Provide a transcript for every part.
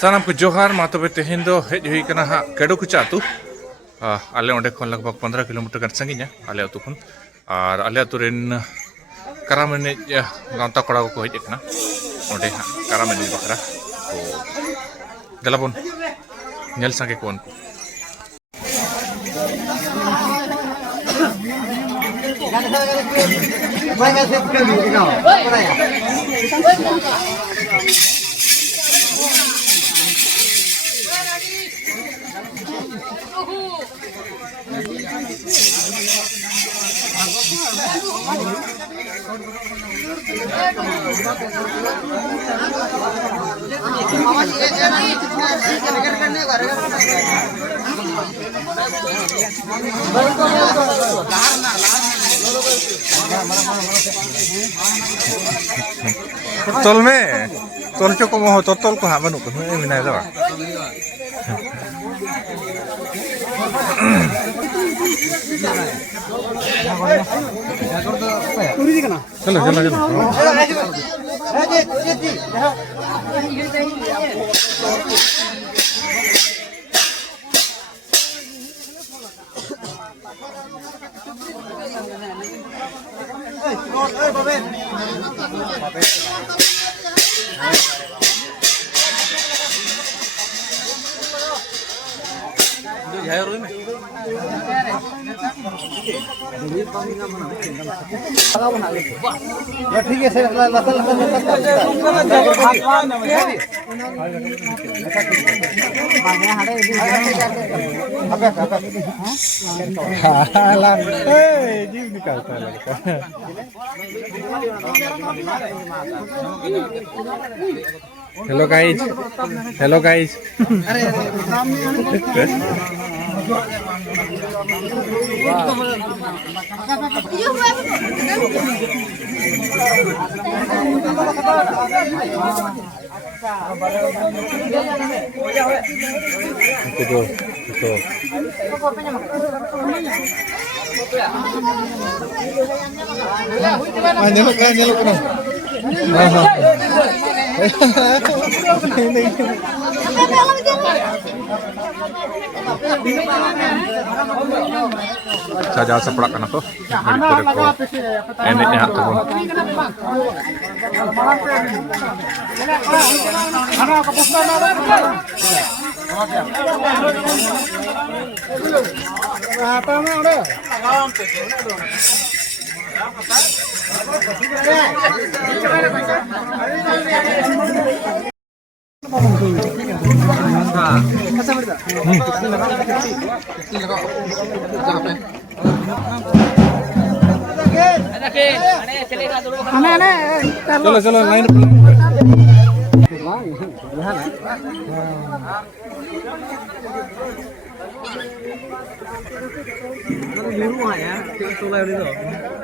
सानाम को जोहार मा तबे तेहेन दो हेज हुई कना हा केडोकुचा आतु आले ओंडे खन लगभग 15 किलोमीटर गान संगिना आले आतु खन और आले आतु रेन कराम एने गांता कोड़ा को हेज कना ओंडे हा कराम एने बखरा तो दलाबन नेल संगे कोन को तोल में तोल चो को मोह तो तोल को हा बनु को ए मिना दवा चलो चलो चलो ठीक है hello guys saja seplak kan aku enaknya tuh चलो चलो लाइन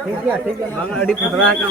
ठीक है bang adi putra ka